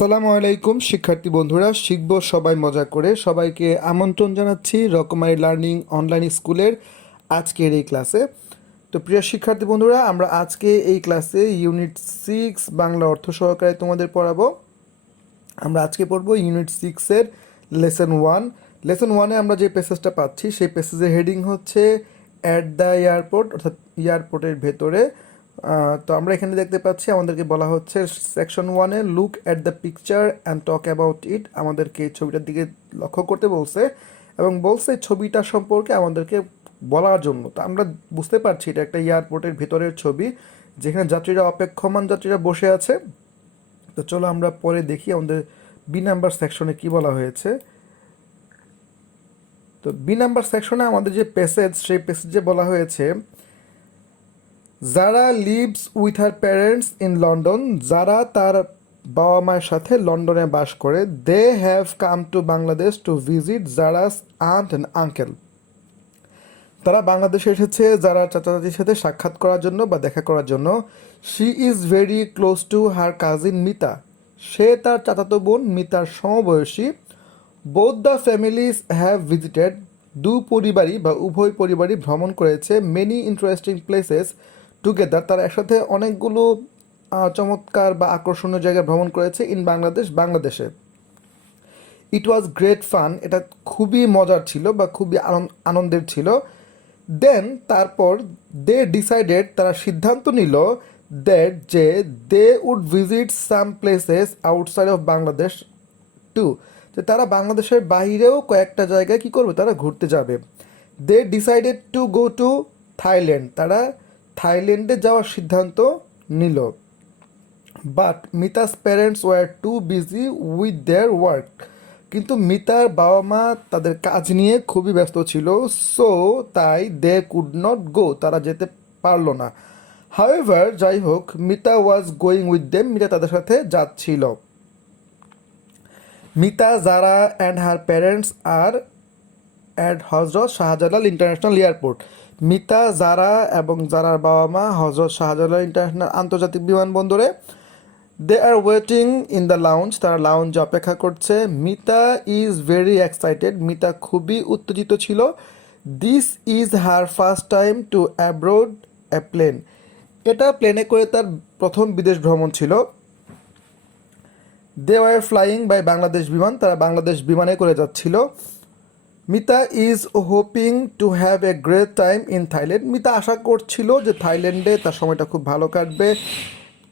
আসসালামু আলাইকুম শিক্ষার্থী বন্ধুরা, শিখব সবাই মজা করে। সবাইকে আমন্ত্রণ জানাচ্ছি রকমারি লার্নিং অনলাইন স্কুলের আজকের এই ক্লাসে। তো প্রিয় শিক্ষার্থী বন্ধুরা, আমরা আজকে এই ক্লাসে ইউনিট 6 বাংলা অর্থ সহকারে তোমাদের পড়াবো। আমরা আজকে পড়বো ইউনিট 6-এর লেসন 1। লেসন 1-এ আমরা যে প্যাসেজটা পাচ্ছি সেই প্যাসেজের হেডিং হচ্ছে অ্যাট দ্য এয়ারপোর্ট, অর্থাৎ এয়ারপোর্টের ভেতরে। তো আমরা এখানে দেখতে পাচ্ছি আমাদেরকে বলা হচ্ছে সেকশন 1-এ look at the picture and talk about it. আমাদেরকে এই ছবিটার দিকে লক্ষ্য করতে বলছে এবং বলছে ছবিটা সম্পর্কে আমাদেরকে বলার জন্য। তো আমরা বুঝতে পারছি এটা একটা এয়ারপোর্টের ভেতরের ছবি, যেখানে যাত্রীরা অপেক্ষমান যাত্রীরা বসে আছে। তো চলো আমরা পরে দেখি আমাদের বি নাম্বার সেকশনে কি বলা হয়েছে। তো বি নাম্বার সেকশনে আমাদের যে প্যাসেজ, সেই প্যাসেজে বলা হয়েছে যারা lives with her parents in London, যারা তার বাবা মায়ের সাথে লন্ডনে বাস করে। They have come to Bangladesh to visit Zara's aunt and uncle. তারা বাংলাদেশে এসেছে যারা চাচা চাচির সাথে সাক্ষাৎ করার জন্য বা দেখা করার জন্য। She is very close to her cousin Mita, সে তার চাচাতো বোন মিতার সমবয়সী। Both the families have visited, দু পরিবারই বা উভয় পরিবারই ভ্রমণ করেছে। মেনি ইন্টারেস্টিং প্লেসেস টুগেদার, তারা একসাথে অনেকগুলো চমৎকার বা আকর্ষণীয় জায়গায় ভ্রমণ করেছে। ইন বাংলাদেশ, বাংলাদেশে। ইট ওয়াজ গ্রেট ফান, এটা খুবই মজার ছিল বা খুবই আনন্দের ছিল। দেন তারপর দে ডিসাইডেড, তারা সিদ্ধান্ত নিল দ্যাট যে they would visit some places outside of Bangladesh too, যে তারা বাংলাদেশের বাইরেও কয়েকটা জায়গায় কী করবে, তারা ঘুরতে যাবে। They decided to go to Thailand, তারা থাইল্যান্ডে যাওয়ার সিদ্ধান্ত নিল। But Mita's parents were too busy with their work, কিন্তু মিতার বাবা মা তাদের কাজ নিয়ে খুবই ব্যস্ত ছিল। সো তাই দে কুড নট গো, তারা যেতে পারলো না। হাউএভার, যাই হোক, Mita was going with them, Mita তাদের সাথে যাচ্ছিল। Mita, Zara and her parents are at Hazrat Shahjalal international airport. Mita, Zara এবং জারার বাবা মা হজরত শাহজালাল ইন্টারন্যাশনাল আন্তর্জাতিক বিমানবন্দরে। They are waiting in the lounge, তারা লাউঞ্জে অপেক্ষা করছে। Mita is very excited, Mita খুবই উত্তেজিত ছিল। This is her first time to abroad a plane, এটা প্লেনে করে তার প্রথম বিদেশ ভ্রমণ ছিল। দে were flying by Bangladesh Biman, তারা বাংলাদেশ বিমানে করে যাচ্ছিল। Mita is hoping to have a great time in Thailand, Mita আশা করছিল যে থাইল্যান্ডে তার সময়টা খুব ভালো কাটবে।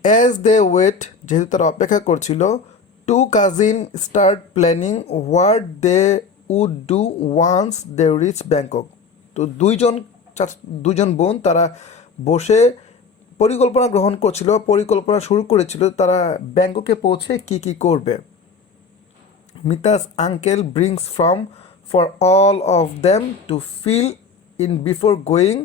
অ্যাজ দে ওয়েট, যেহেতু তারা অপেক্ষা করছিল, two cousins start planning what they would do once they reach Bangkok. তো দুইজন বোন তারা বসে পরিকল্পনা শুরু করেছিল তারা ব্যাংককে পৌঁছে কি কি করবে। Mita's uncle brings from for all of them to fill in before going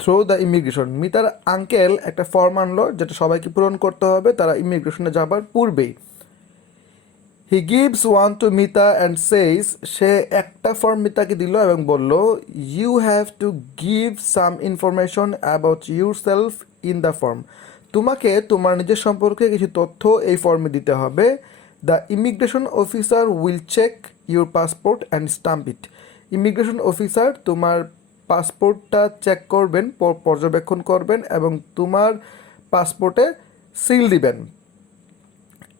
through the immigration. মিতার আঙ্কেল একটা ফর্ম আনলো যেটা সবাইকে পূরণ করতে হবে তারা ইমিগ্রেশনে যাবার পূর্বেই। He gives one to Mita and says, সে একটা ফর্ম মিতাকে দিল এবং বলল, you have to give some information about yourself in the form, তোমাকে তোমার নিজের সম্পর্কে কিছু তথ্য এই ফর্মে দিতে হবে। The immigration officer will check your passport and stamp it, immigration officer তোমার পাসপোর্টটা চেক করবেন, পর্যবেক্ষণ করবেন এবং তোমার পাসপোর্টে সিল দিবেন।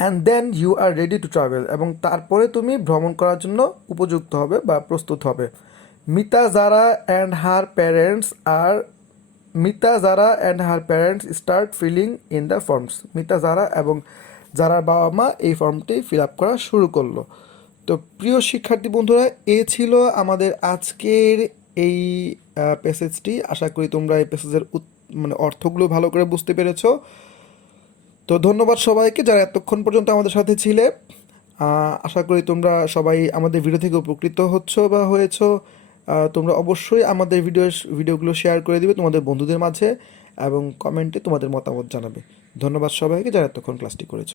And then you are ready to travel, এবং তারপরে তুমি ভ্রমণ করার জন্য উপযুক্ত হবে বা প্রস্তুত হবে। Mita, Zara and her parents start filling in the forms, Mita, Zara এবং জারার বাবা মা এই ফর্মটি ফিল আপ করা শুরু করলো। তো প্রিয় শিক্ষার্থী বন্ধুরা, এ ছিল আমাদের আজকের এই প্যাসেজটি। আশা করি তোমরা এই প্যাসেজের অর্থগুলো ভালো করে বুঝতে পেরেছো। তো ধন্যবাদ সবাইকে যারা এতক্ষণ পর্যন্ত আমাদের সাথে ছিলে। আশা করি তোমরা সবাই আমাদের ভিডিও থেকে উপকৃত হচ্ছ বা হয়েছো। তোমরা অবশ্যই আমাদের ভিডিওগুলো শেয়ার করে দিবে তোমাদের বন্ধুদের মাঝে এবং কমেন্টে তোমাদের মতামত জানাবে। ধন্যবাদ সবাইকে যারা এতক্ষণ ক্লাসটি করেছো।